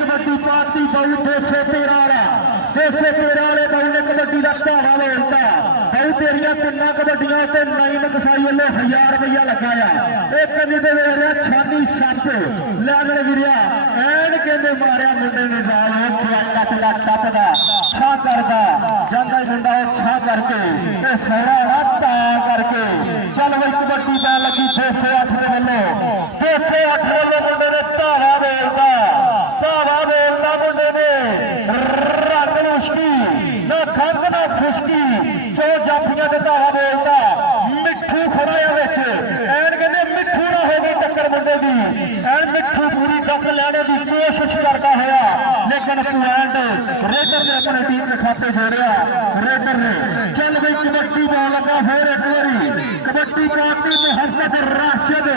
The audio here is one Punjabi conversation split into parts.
कबड्डी पाती बहु 213 वाला 213 वाले बहु ने कबड्डी का धावा बोलता बहु तेरिया तिना कबड्डियां से नई कसाई वालों 1000 रुपया लगाया एक कन्नी दे रहा छानी 7 लै मेरे वीरिया एन कहते मारिया मुंडे ने चला टपदा छा करदा जांदा मुंडा छा करके सोना ता करके चल बई कबड्डी पैन लगी 208 के वालों 208 वालों मुंडे ने धावा बोलता मुंडे ने रंग मुश्की ना खंग ना खुशकी जो जाफियां के धावा बोलता मिठू खड़ा बिच एन कहते मिठू ना हो गई टक्कर मुंडे की एन मिठू पूरी डक लैने की कोशिश करता होया लेकिन पॉइंट रेडर ने अपनी टीम के खाते जोड़िया रेडर ने चल गई कबड्डी बॉल लगा फिर एक बारी कबड्डी पार्टी मोहम्मद राशिद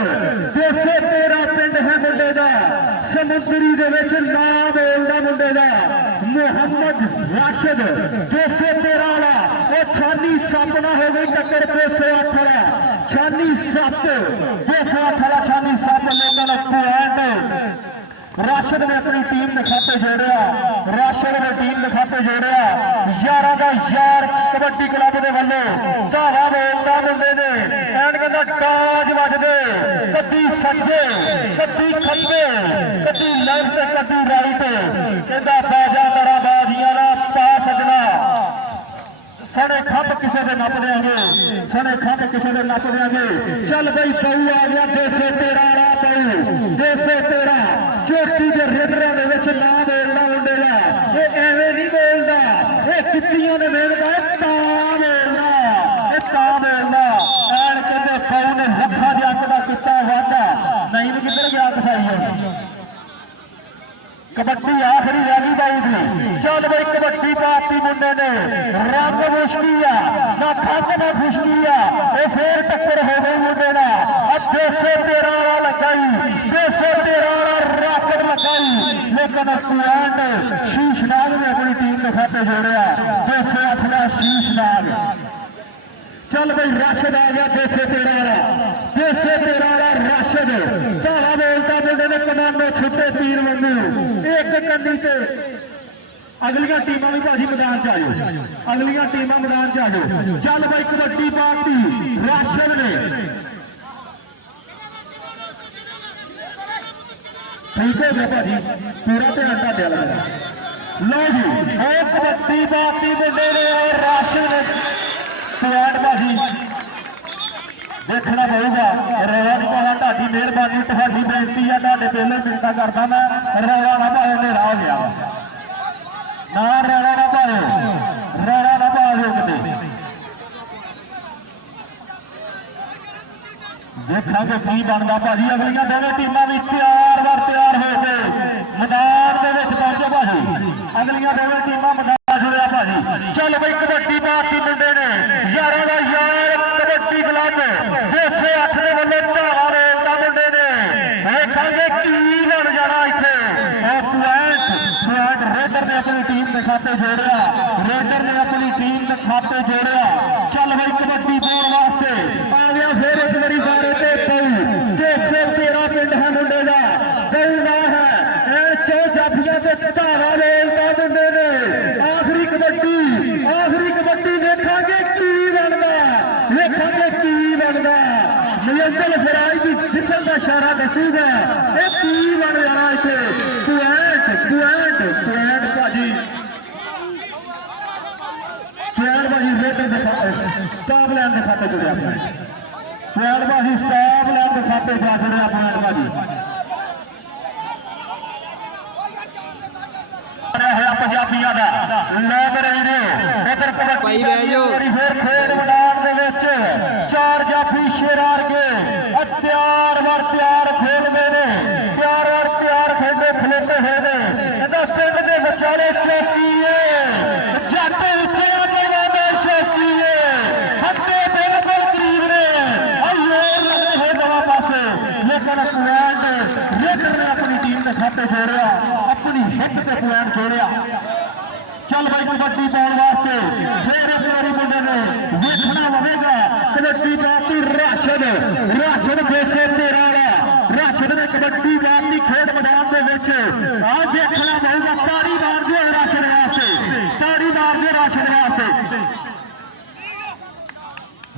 213 पिंड है मुंडे का समुद्री दे विच नाम बोलदा मुंडे का मोहम्मद राशिद 213 वाला वो छानी 7 ना हो गई टक्कर 208 वाला छानी 7 208 वाला छानी 7 लेकिन पॉइंट राशिद ने अपनी टीम के खाते जोड़िया राशिद ने टीम के खाते जोड़िया यारा का यार कबड्डी क्लब के वालों धावा बोलता मुंडे ने एन कहता टाज वजदे कदी सज्जे कदी खब्बे कदी लेफ्ट कदी राइट कहता बाजा मेरा बाजियां ना पा सजना सने खप किसी के नप देंगे सने खप किसी के नप देंगे चल बई बहु आ गया 213 वाला बहु 213 चोटी के रेडर के ना बोलना मुंडे का ये एवं नहीं बोलता ये कितियों ने बोलता बोलना एन कहते बहु ने लखा जग का किता वादा नहीं भी किधर गया कसाई कबड्डी आखिरी रह गई बाई की चल बई कबड्डी पाती मुंडे ने रंग मुश्की ना खंग ना खुशकी फिर टक्कर हो गई मुंडे ना 213 वाला लगाई 213 वाला राकेट लगाई लेकिन पॉइंट शीशनाग ने अपनी टीम के खाते जोड़िया 208 का शीशनाग चल बई राशिद आ गया 213 वाला राशिद धावा बोलता मुंडे ने कमांडो छुट्टे तीर वांगू एक कन्नी से अगलियां टीमां भी भाजी मैदान च आ जाओ अगलियां टीमां मैदान च आ जाओ चल बई कबड्डी पार्टी राशिद ने ठीक हो गया भाजी पूरा ध्यान ढाडे वाला लो जी कबड्डी पार्टी मुंडे ने राशिद ने पॉइंट भाजी देखना पड़ेगा रवा नहीं पाना ढाडी मेहरबानी तुहाडी बेनती है ढाडे पहले चिंता करता मैं रवा ना पाए नेड़ा हो गया ना रवा ना पाए किते देखा कि की बनता भाजी अगलियां दोनों टीमां भी तैयार हो गए मैदान के पहुंचे भाजी अगलियां दोनों टीमां मैदान जुड़िया भाजी चल बई कबड्डी पार्टी मुंडे ने यारा का यार कबड्डी क्लब 208 के वालों धावा बोलता मुंडे ने देखा की बन जाना इतने पॉइंट रेडर ने अपनी टीम के खाते जोड़िया रेडर ने अपनी टीम के खाते जोड़िया चल बई कबड्डी पाने वास्ते आ गया फिर एक बारी सारे ते बहु 213 पिंड है मुंडे का बहु ना है चौ जाफिया से धावा बोलता मुंडे ने आखिरी कबड्डी देखा की बनता मुयंजल फराई की फिसल का इशारा दसूगा ये की बन जाना इतने पॉइंट भाजी रेडर स्टाफ लैन के खाते जुड़े अपने पॉइंट भाजी स्टाफ लैन के खाते जा जुड़े पॉइंट भाजी पंजाबियों का लै मेरे इधर कबड्डी फिर खेल मैदान के चार जाफी शेरार के तैयार खेलते ने तैयार खेलते खलोते हुए ने पिंड के विचाले चौकी जट उठे चौकी हत्ते बिल्कुल करीब ने लगते हुए दवा पासे लेकिन पॉइंट रेडर ने अपनी टीम के खाते जोड़िया अपनी हिट से पॉइंट जोड़िया चल भाई कबड्डी पाने वास्ते फिर इस बारी मुंडे ने देखना पवेगा कबड्डी पाती राशिद 213 वाला राशिद ने कबड्डी पाती खेल मैदान ਦੇ ਵਿੱਚ ਆ ਦੇਖਣਾ ਪਊਗਾ। ਤਾੜੀ ਮਾਰ ਦਿਓ ਰਾਸ਼ਦ ਵਾਸਤੇ, ਤਾੜੀ ਮਾਰ ਦਿਓ ਰਾਸ਼ਦ ਵਾਸਤੇ,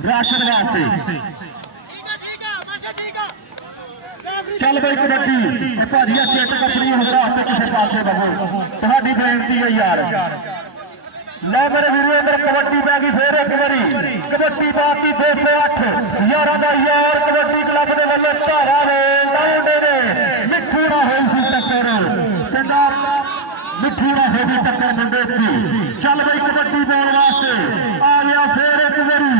ਰਾਸ਼ਦ ਵਾਸਤੇ। ਚੱਲ ਬਈ ਕਬੱਡੀ ਭਾਜੀ ਆ ਚਿੱਟ ਕੱਪੜੀ ਹੁੰਦਾ ਤੇ ਕਿਸੇ ਪਾਸੇ ਬਵੋ, ਤੁਹਾਡੀ ਬੇਨਤੀ ਹੈ ਯਾਰ। ਲੈ ਮੇਰੇ ਵੀਰੋ ਅੰਦਰ ਕਬੱਡੀ ਪੈ ਗਈ ਫੇਰ ਇੱਕ ਵਾਰੀ, ਕਬੱਡੀ ਬਾਤੀ 208 ਯਾਰਾਂ ਦਾ ਯਾਰ ਕਬੱਡੀ ਕਲੱਬ ਦੇ ਵੱਲੋਂ ਧਾਰਾ ਲਾਉਂਦੇ ਨੇ। ਮਿੱਠੂ ਨਾ ਹੋਈ ਸੀ ਟੱਕਰ, ਚੰਗਾ ਮਿੱਠੂ ਨਾ ਹੋਈ ਟੱਕਰ ਮੁੰਡੇ ਦੀ। ਚੱਲ ਬਈ ਕਬੱਡੀ ਪਾਉਣ ਵਾਸਤੇ ਆ ਗਿਆ ਫੇਰ ਇੱਕ ਵਾਰੀ,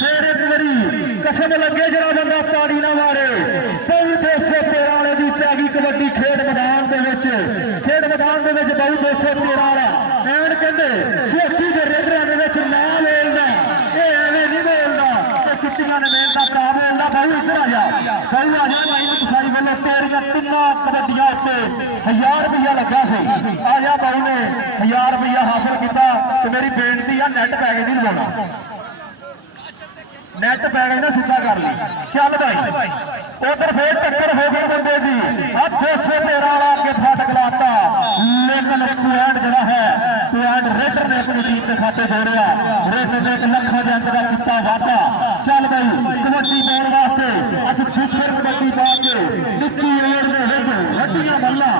ਫੇਰ ਇੱਕ ਵਾਰੀ ਕਸਮ ਲੱਗੇ ਜਿਹੜਾ ਬੰਦਾ ਤਾੜੀ ਨਾ ਮਾਰੇ। ਕੋਈ 213 ਵਾਲੇ ਦੀ ਪੈ ਗਈ ਕਬੱਡੀ ਖੇਡ ਮੈਦਾਨ ਦੇ ਵਿੱਚ, ਖੇਡ ਮੈਦਾਨ ਦੇ ਵਿੱਚ ਬਹੁ 213 ਵਾਲਾ ਐਨ ਕਹਿੰਦੇ ਛੋਟੀ ਦੇ ਰੇਡਰਾਂ ਦੇ ਵਿੱਚ ਨਾ ਮੇਲਦਾ, ਇਹ ਐਵੇਂ ਨਹੀਂ ਮੇਲਦਾ, ਇਹ ਕਿੱਟੀਆਂ ਨੇ ਮੇਲਦਾ ਤਾਂ ਮੇਲਦਾ। ਬਾਹੂ ਇੱਧਰ ਆ ਜਾ, ਬਾਹੂ ਆ ਜਾ। ਮਾਈ ਮਕਸਾਈ ਵੱਲੋਂ ਤੇਰੀਆਂ ਤਿੰਨਾਂ ਕਬੱਡੀਆਂ ਉੱਤੇ 1000 ਰੁਪਇਆ ਲੱਗਾ ਸੀ। ਆ ਜਾ ਬਾਹੂ ਨੇ 1000 ਰੁਪਇਆ ਹਾਸਲ ਕੀਤਾ ਤੇ ਮੇਰੀ ਬੇਨਤੀ ਆ ਨੈਟ ਪੈਕੇਜ ਨਹੀਂ ਲਵਾਉਣਾ, ਨੈਟ ਪੈਕੇਜ ਨਾ ਸਿੱਧਾ ਕਰ ਲਈ। ਚੱਲ ਭਾਈ ਉਧਰ ਫੇਰ ਟੱਕਰ ਹੋ ਗਈ ਬੰਦੇ ਦੀ, ਆ 213 ਵਾਲਾ ਅੱਗੇ ਫਾਟਕ ਲਾਤਾ, ਲੇਕਿਨ ਪੁਆਇੰਟ ਜਿਹੜਾ ਹੈ ਪੁਆਇੰਟ ਰੇਡਰ ਨੇ ਆਪਣੀ ਟੀਮ ਦੇ ਖਾਤੇ ਜੋੜਿਆ। ਰੇਡਰ ਨੇ 1 ਲੱਖ ਦੇ ਅੰਕ ਦਾ ਕੀਤਾ ਵਾਧਾ। ਚੱਲ ਬਈ ਕਬੱਡੀ ਪਾਉਣ ਵਾਸਤੇ ਅੱਜ ਦੂਸਰ ਕਬੱਡੀ ਪਾ ਕੇ ਨਿੱਕੀ ਓਵਰ ਦੇ ਵਿੱਚ ਵੱਡੀਆਂ ਮੱਲਾਂ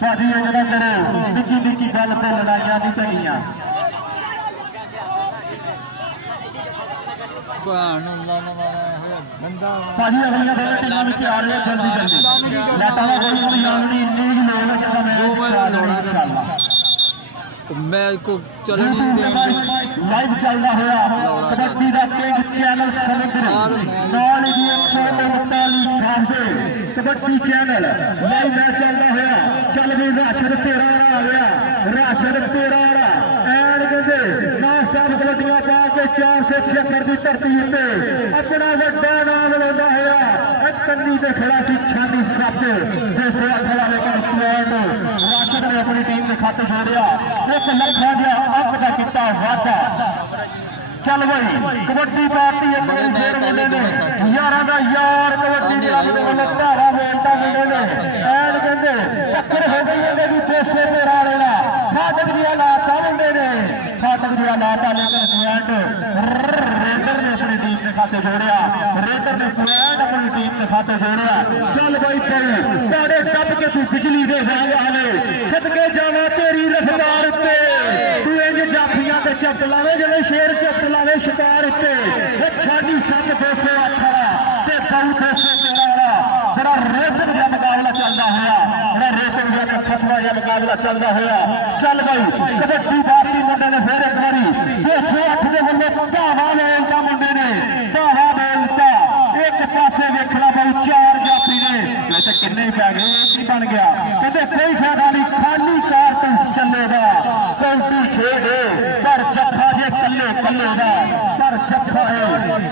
ਭਾਜੀ ਇਹ ਜਿਹੜਾ ਕਰੋ ਨਿੱਕੀ ਨਿੱਕੀ ਗੱਲ ਤੇ ਲੜਾਈਆਂ ਨਹੀਂ ਚੰਗੀਆਂ। ਭਾਜੀ ਅਗਲੀਆਂ ਦੋਵੇਂ ਟੀਮਾਂ ਵੀ ਤਿਆਰ ਨੇ, ਜਲਦੀ ਜਲਦੀ ਲਾਟਾਂ ਦਾ ਕੋਈ ਨਹੀਂ ਆਉਣੀ, ਇੰਨੀ ਹੀ ਲੋੜ ਹੈ ਜਦੋਂ ਮੈਂ ਇਨਸ਼ਾਅੱਲਾ मैच को चलने नहीं देंगे। लाइव चलता हुआ कबड्डी का किंग चैनल समुद्र नाल जी 139 कबड्डी चैनल लाइव मैच चलता हुआ। चल भी राशद 13 आ गया, राशद 13 एन कहते नास्ता कबड्डियां पा के 476 की धरती उत्ते अपना वड्डा नाम लाता हुआ कन्नी पे खड़ा सी छानी सत्त 208 वाला लेकिन पॉइंट राशद ने अपनी टीम के खाते जोड़िया। 1 ਲੱਖ ਦਾ ਅੱਪ ਦਾ ਕੀਤਾ ਵਾਧਾ। ਚੱਲ ਬਈ ਕਬੱਡੀ ਪਾਰਟੀ ਆਪਣੇ ਫੇਰ ਮੁੰਡੇ ਨੇ ਯਾਰਾਂ ਦਾ ਯਾਰ ਕਬੱਡੀ ਕਲੱਬ ਦੇ ਵੱਲੋਂ ਧਾਰਾ ਵੇਲਦਾ ਮੁੰਡੇ ਨੇ ਐਨ ਕਹਿੰਦੇ ਟੱਕਰ ਹੋ ਗਈ ਉਹਦੇ ਦੀ 213 ਵਾਲੇ ਨਾਲ। ਫਾਟਕ ਦੀਆਂ ਲਾਤਾ ਮੁੰਡੇ ਨੇ, ਫਾਟਕ ਦੀਆਂ ਲਾਤਾ ਲੇਕਿਨ ਪੁਆਇੰਟ ਰੇਡਰ ਨੇ ਆਪਣੀ ਟੀਮ ਦੇ ਖਾਤੇ ਜੋੜਿਆ, ਰੇਡਰ ਨੇ ਪੁਆਇੰਟ ਆਪਣੀ ਟੀਮ ਦੇ ਖਾਤੇ ਜੋੜਿਆ। ਚੱਲ ਬਈ ਤਾੜੇ ਦੱਬ ਕੇ ਤੂੰ ਬਿਜਲੀ ਦੇ ਵਾਂਗ ਆਵੇ, ਸਦਕੇ ਜਾਵਾਂ ਤੇਰੀ ਰਫਤਾਰ ਉੱਤੇ, ਤੂੰ ਇੰਜ ਜਾਫੀਆਂ ਤੇ ਝਪਟ ਲਾਵੇ ਜਿਵੇਂ ਸ਼ੇਰ ਝਪਟ ਲਾਵੇ ਸ਼ਿਕਾਰ ਉੱਤੇ। ਛਾਡੀ 208 ਤੇ ਬਾਹੂ 213 ਵਾਲਾ ਬੜਾ ਰੋਚਕ ਜਿਹਾ ਮੁਕਾਬਲਾ ਚੱਲਦਾ ਹੋਇਆ, ਬੜਾ ਰੋਚਕ ਜਿਹਾ ਖਸਮਾ ਜਿਹਾ ਮੁਕਾਬਲਾ ਚੱਲਦਾ ਹੋਇਆ। ਚੱਲ ਬਈ ਕਬੱਡੀ ਪਾਰਟੀ ਮੁੰਡੇ ਨੇ ਫੇਰ ਇੱਕ ਵਾਰੀ 208 ਦੇ ਵੱਲੋਂ ਧਾਵਾ ਵੇਲਦਾ ਮੁੰਡੇ ਨੇ, ਧਾਵਾ ਵੇਲਦਾ। ਇੱਕ ਪਾਸੇ ਵੇਖਣਾ ਪਊ 4 ਜਾਫੀ ਨੇ ਵੈਸੇ ਕਿੰਨੇ ਹੀ ਪੈ ਗਏ, ਕੀ ਬਣ ਗਿਆ ਕਹਿੰਦੇ ਕੋਈ ਫਾਇਦਾ ਨਹੀਂ, ਖਾਲੀ ਕਾਰਤੂਸ ਚੱਲੇਗਾ ਕੌਂਟੀ ਖੇਡ ਪਰ ਜੱਫਾ ਜੇ ਕੱਲੇ ਕੱਲੇ ਦਾ, ਪਰ ਜੱਫਾ ਹੈ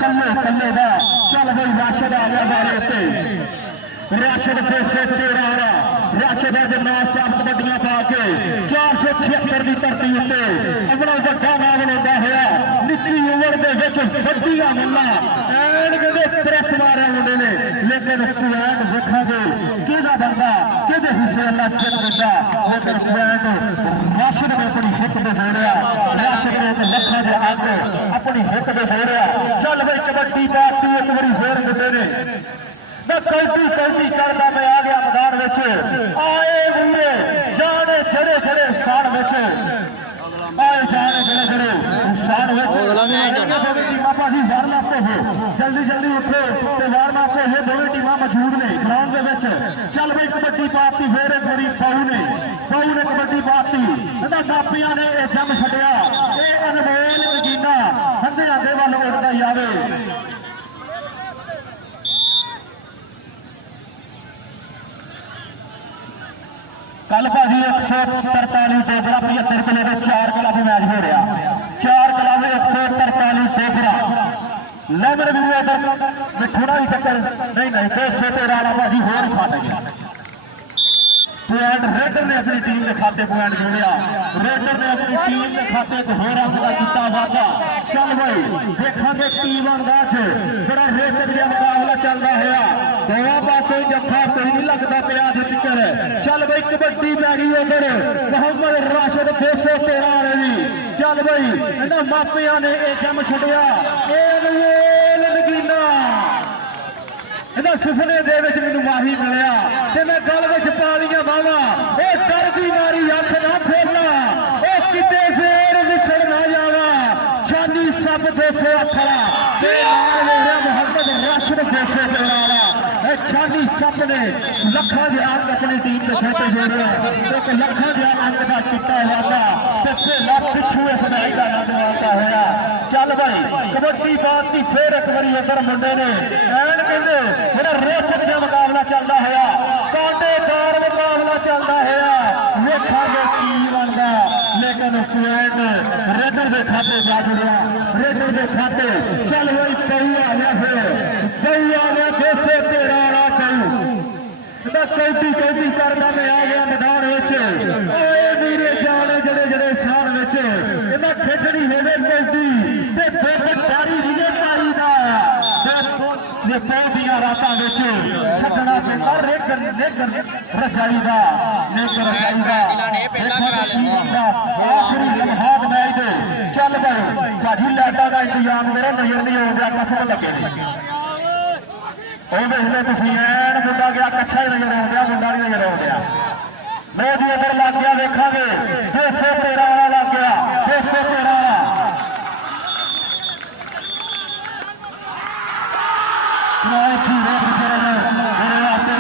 ਕੱਲੇ ਕੱਲੇ ਦਾ। ਚੱਲ ਬਈ ਰਾਸ਼ਦ ਆ ਗਿਆ ਬਾਰੇ ਉੱਤੇ, ਰਾਸ਼ਦ 213 ਵਾਲਾ ਰਾਸ਼ਦ ਅੱਜ ਨਾਮ ਸਟਾਪ ਕਬੱਡੀਆਂ ਪਾ ਕੇ 476 ਦੀ ਧਰਤੀ ਉੱਤੇ ਆਪਣਾ ਵੱਡਾ ਨਾਮ ਲਾਉਂਦਾ ਹੋਇਆ। ਨਿੱਕੀ ਉਮਰ ਦੇ ਵਿੱਚ ਵੱਡੀਆਂ ਮੁੱਲਾਂ ਐਨ ਕਹਿੰਦੇ ਪ੍ਰੈਸ ਮਾਰਿਆ ਮੁੰਡੇ ਨੇ, ਲੇਕਿਨ ਪੁਆਇੰਟ ਵੇਖਾਂਗੇ ਕਿਹਦਾ ਬੰਦਾ ਕਿਹਦੇ ਹਿੱਸੇ ਅੱਲਾ ਜਿੱਤ ਦਿੰਦਾ। ਲੇਕਿਨ ਪੁਆਇੰਟ ਰਾਸ਼ਦ ਨੇ ਆਪਣੀ ਹਿੱਕ ਤੇ ਜੋੜਿਆ, ਰਾਸ਼ਦ ਨੇ 1 ਲੱਖ ਦੇ ਅੰਕ ਆਪਣੀ ਹਿੱਕ ਤੇ ਜੋੜਿਆ। ਚੱਲ ਬਈ ਕਬੱਡੀ ਪਾਰਟੀ ਇੱਕ ਵਾਰੀ ਫੇਰ ਮੁੰਡੇ ਨੇ ਕੌਡੀ ਕੌਡੀ ਕਰਦਾ ਮੈਂ ਆ ਗਿਆ ਮੈਦਾਨ ਵਿੱਚ। ਆਏ ਵੀਰੇ ਜਾਣੇ ਜਿਹੜੇ ਜਿਹੜੇ ਸਾਨ ਵਿੱਚ ਆਏ ਜਾਣੇ ਜਿਹੜੇ ਜਿਹੜੇ ਸਾਨ ਵਿੱਚ ਟੀਮਾਂ ਭਾਜੀ ਵਾਰਨ ਅਪ ਹੋ, ਜਲਦੀ ਜਲਦੀ ਉੱਠੋ ਤੇ ਵਾਰਨ ਅਪ ਹੋ। ਦੋਵੇਂ ਟੀਮਾਂ ਮੌਜੂਦ ਨੇ ਗਰਾਊਂਡ ਦੇ ਵਿੱਚ। ਚੱਲ ਬਈ ਕਬੱਡੀ ਪਾਰਟੀ ਫੇਰ ਇੱਕ ਵਾਰੀ ਬਾਹੂ ਨੇ ਕਬੱਡੀ ਪਾਰਟੀ ਇਹਦਾ ਮਾਪਿਆਂ ਨੇ ਇਹ ਜੰਮ ਛੱਡਿਆ। ਇਹ ਅਨਮੋਲ ਨਗੀਨਾ ਹੰਦਿਆਂ ਦੇ ਵੱਲ ਉੱਡਦਾ ਜਾਵੇ। ਕੱਲ ਭਾਜੀ 143 ਡੋਗਰਾ 75 ਕਿਲੇ ਦੇ 4 ਕਲੱਬ ਮੈਚ ਹੋ ਰਿਹਾ, 4 ਕਲੱਬ 143 ਡੋਗਰਾ। ਲੈ ਮੇਰੇ ਵੀਰੋ ਇਧਰ ਮਿੱਠੂਣਾ ਵੀ ਟੱਕਰ ਨਹੀਂ 213 ਵਾਲਾ ਭਾਜੀ ਹੋਰ ਫਟ ਗਿਆ। ਪੁਆਇੰਟ ਰੇਡਰ ਨੇ ਆਪਣੀ ਟੀਮ ਦੇ ਖਾਤੇ ਪੁਆਇੰਟ ਜੋੜਿਆ, ਰੇਡਰ ਨੇ ਆਪਣੀ ਟੀਮ ਦੇ ਖਾਤੇ ਇੱਕ ਹੋਰ ਅੰਕ ਦਾ ਕੀਤਾ ਵਾਧਾ। ਚੱਲ ਬਈ ਵੇਖਾਂਗੇ ਕੀ ਬਣਦਾ ਚ, ਬੜਾ ਰੋਚਕ ਜਿਹਾ ਮੁਕਾਬਲਾ ਚੱਲਦਾ ਹੋਇਆ। ਦੋਵਾਂ ਪਾਸੇ ਔਖਾ ਕੋਈ ਨਹੀਂ ਲੱਗਦਾ ਪਿਆ ਅਜੇ ਤੱਕ। ਚੱਲ ਬਈ ਕਬੱਡੀ ਪੈ ਗਈ ਉਧਰ ਮੁਹੰਮਦ ਰਾਸ਼ਿਦ 213 ਵਾਲੇ ਦੀ। ਚੱਲ ਬਈ ਇਹਨਾਂ ਮਾਪਿਆਂ ਨੇ ਇਹ ਕੰਮ ਛੱਡਿਆ। ਇਹ ਅਨਮੋਲ ਨਗੀਨਾ ਇਹਦਾ ਸੁਪਨੇ ਦੇ ਵਿੱਚ ਮੈਨੂੰ ਮਾਹੀ ਮਿਲਿਆ ਤੇ ਮੈਂ ਗੱਲ ਵਿੱਚ ਪਾ ਲਈਆਂ ਬਾਵਾ। ਉਹ ਡਰਦੀ ਮਾਰੀ ਅੱਖ ਨਾ ਖੋਲਣਾ, ਉਹ ਕਿਤੇ ਫੇਰ ਵਿਛੜ ਨਾ ਜਾਵਾ। ਚਾਂਦੀ ਸੱਪ 208 ਵਾਲਾ ਤੇ ਨਾਲ ਹੋ ਰਿਹਾ ਮੁਹੰਮਦ ਰਾਸ਼ਿਦ 213 ਵਾਲਾ। ਇਹ ਚਾਂਦੀ ਸੱਪ ਨੇ ਲੱਖਾਂ ਦੇ ਅੰਕ ਆਪਣੀ ਟੀਮ ਦੇ ਖਾਤੇ ਜੋੜਿਆ। ਇੱਕ ਲੱਖਾਂ ਦੇ ਅੰਕ ਦਾ ਚਿੱਟਾ ਵਾਦਾ ਤੇ ਭੇਲਾ ਪਿੱਛੂ ਇਸ ਲੜਾਈ ਦਾ ਆਨੰਦ ਮਾਣਦਾ ਹੋਇਆ। ਚੱਲ ਭਾਈ ਕਬੱਡੀ ਬਾਤ ਫੇਰ ਇੱਕ ਵਾਰੀ ਉਧਰ ਮੁੰਡੇ ਨੇ ਐਨ ਕਹਿੰਦੇ ਜਿਹੜਾ ਰੋਚਕ ਜਿਹਾ ਮੁਕਾਬਲਾ ਚੱਲਦਾ ਹੋਇਆ, ਕਾਂਟੇਦਾਰ ਮੁਕਾਬਲਾ ਚੱਲਦਾ ਹੋਇਆ। ਵੇਖਾਂਗੇ ਕੀ ਬਣਦਾ, ਲੇਕਿਨ ਪੁਆਇੰਟ ਰੇਡਰ ਦੇ ਖਾਤੇ ਜਾ ਜੁੜਿਆ। ਰੇਡਰ ਦੇ ਖਾਤੇ ਚੱਲ ਬਈ ਪਊ ਆ ਗਿਆ, ਫਿਰ ਪਊ ਆ ਗਿਆ 213 ਵਾਲਾ ਪਊ ਇਹਦਾ ਕੌਡੀ ਕਰਦਾ ਮੈਂ ਆ ਗਿਆ ਮੈਦਾਨ ਵਿੱਚ। ਓਏ ਵੀਰੇ ਜਾਣੇ ਜਿਹੜੇ ਸਾਹ ਵਿੱਚ ਇਹਦਾ ਖੇਡਣੀ ਹੋਵੇ ਕੌਡੀ ਤੇ ਦੁੱਧ ਪਾਰੀ ਵਿਜੇ ਪਾਰੀ ਦਾ ਨੇ ਪੌਦੀਆਂ ਰਾਤਾਂ ਵਿੱਚ ਛੱਡਣਾ ਚਾਹੀਦਾ। ਰੇਗਰ ਰਜਾਈ ਦਾ ਆਖਰੀ ਲਮਹਾਤ ਮੈਚ ਦੇ। ਚੱਲ ਭਾਈ ਭਾਜੀ ਲਾਈਟਾਂ ਦਾ ਇੰਤਜ਼ਾਮ ਕਰੋ, ਨਜ਼ਰ ਨਹੀਂ ਆਉਂਦਾ ਕਸਮ ਲੱਗੇ ਨੇ। ਉਹ ਵੇਖ ਲਓ ਤੁਸੀਂ ਐਨ ਮੁੰਡਾ ਗਿਆ ਕੱਛਾ ਹੀ ਨਜ਼ਰ ਆਉਂਦਾ, ਮੁੰਡਾ ਨਹੀਂ ਨਜ਼ਰ ਆਉਂਦਾ। ਲੋ ਜੀ ਉਧਰ ਲੱਗ ਗਿਆ, ਵੇਖਾਂਗੇ 213 ਵਾਲਾ ਲੱਗ ਗਿਆ 213 ਵਾਲਾ। ਮੇਰੇ ਵਾਸਤੇ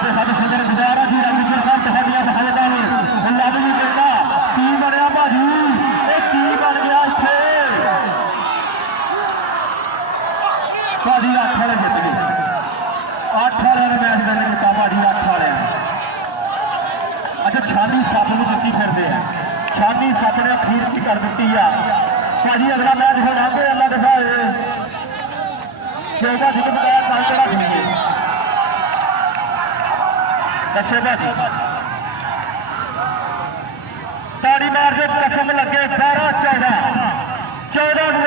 ਤੇ ਸਾਡੇ ਸੁੰਦਰ ਗੁਜ਼ਾਰਾ ਜੀ ਰੱਬ ਜੀ ਸਾਹਿਬ ਤੁਹਾਡੀਆਂ ਸਹਾਇਤਾ ਨੇ ਲੱਭ ਵੀ ਕਹਿੰਦਾ ਕੀ ਬਣਿਆ ਭਾਜੀ, ਇਹ ਕੀ ਬਣ ਗਿਆ ਇੱਥੇ। ਭਾਜੀ 8 ਵਾਲੇ ਜਿੱਤ ਗਏ, 8 ਵਾਲਿਆਂ ਨੇ ਮੈਚ ਵਿਨ ਕੀਤਾ ਭਾਜੀ, 8 ਵਾਲਿਆਂ ਨੇ। ਅੱਛਾ ਛਾਨੀ ਸੱਪ ਨੂੰ ਜਿੱਤੀ ਫਿਰਦੇ ਆ, ਛਾਨੀ ਸੱਪ ਨੇ ਅਖੀਰ ਕੀ ਕਰ ਦਿੱਤੀ ਆ ਭਾਜੀ। ਅਗਲਾ ਮੈਚ ਹੁਣ ਆਗੇ ਅੱਲਾ ਦਿਖਾਏ ਕਿਹਦਾ ਜਿੱਤ ਬਤਾਇਆ ਕੱਲ ਜਿਹੜਾ ਖੇਡੇ ਦੱਸੇ ਭਾਜੀ। ਤਾੜੀ ਮਾਰ ਕੇ ਕਸਮ ਲੱਗੇ 12-14 ਨੂੰ